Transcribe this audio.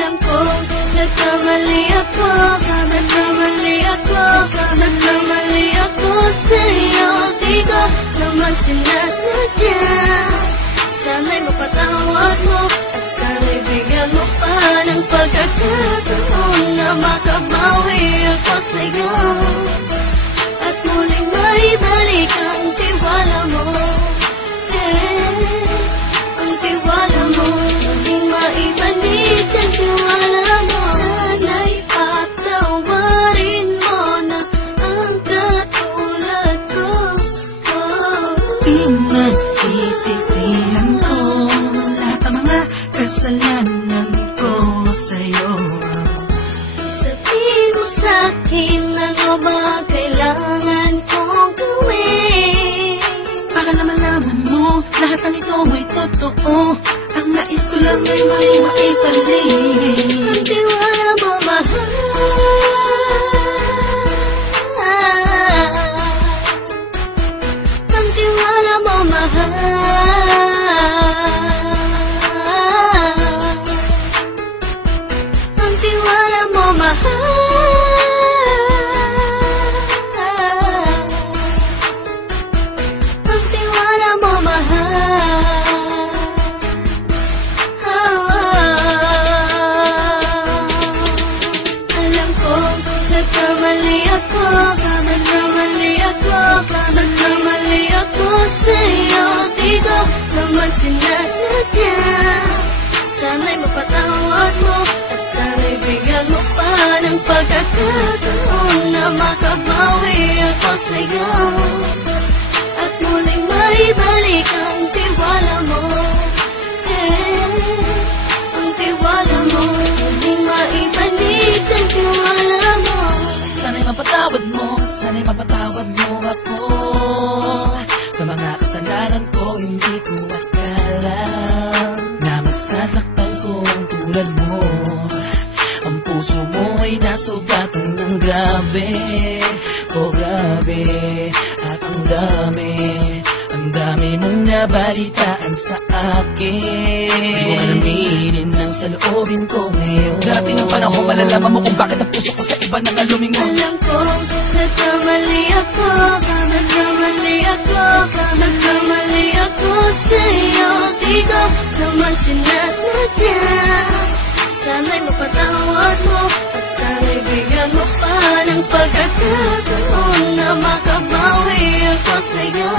Alam kong nagkamali ako, nagkamali ako sa'yo. Di ko naman sinasadya. Sana'y mapatawad mo at sana'y bigyan mo pa ng pagkakataon na makabawi ako sa'yo at muling maibalik ang tiwala mo. Ang tiwala mo, muling maibalik ang tiwala mo. Sana'y patawarin mo na ang katulad ko. Pinagsisisihan ko lahat ng mga kasalanan ko sa'yo. Sabihin mo sa'kin ano ba kailangan kong gawin Para na malaman mo lahat ng ito ay totoo. Ang nais ko lang ay may maibalik ang tiwala mo, mahal. Ang tiwala mo, mahal. Ang tiwala mo, mahal. Ang tiwala mo, mahal. Alam kong nagkamali ako sa'yo. Di ko naman sinasadya. Sana'y mapatawad mo at sana'y bigyan mo pa ng pagkakataon na makabawi ako sa'yo at muling maibalik ang tiwala mo. Ang tiwala mo, muling maibalik ang tiwala mo. Sana'y mapatawad mo ako sa mga kasalanan ko. Hindi ko akala na masasaktan ko ang tulad mo. Ang puso mo ay nasugatan ng grabe, oh grabe. At ang dami mong nabalitaan sa akin. Di ko alaminin ang saloobin ko ngayon. Darating ang panahon, malalaman mo kung bakit ang puso ko sa iba nang lumingon. Alam kong nagkamali ako sa'yo. Di ko naman sinasadya. Sana'y mapatawad mo at sana'y bigyan mo pa ng pagkakataon na makabawi ako sa'yo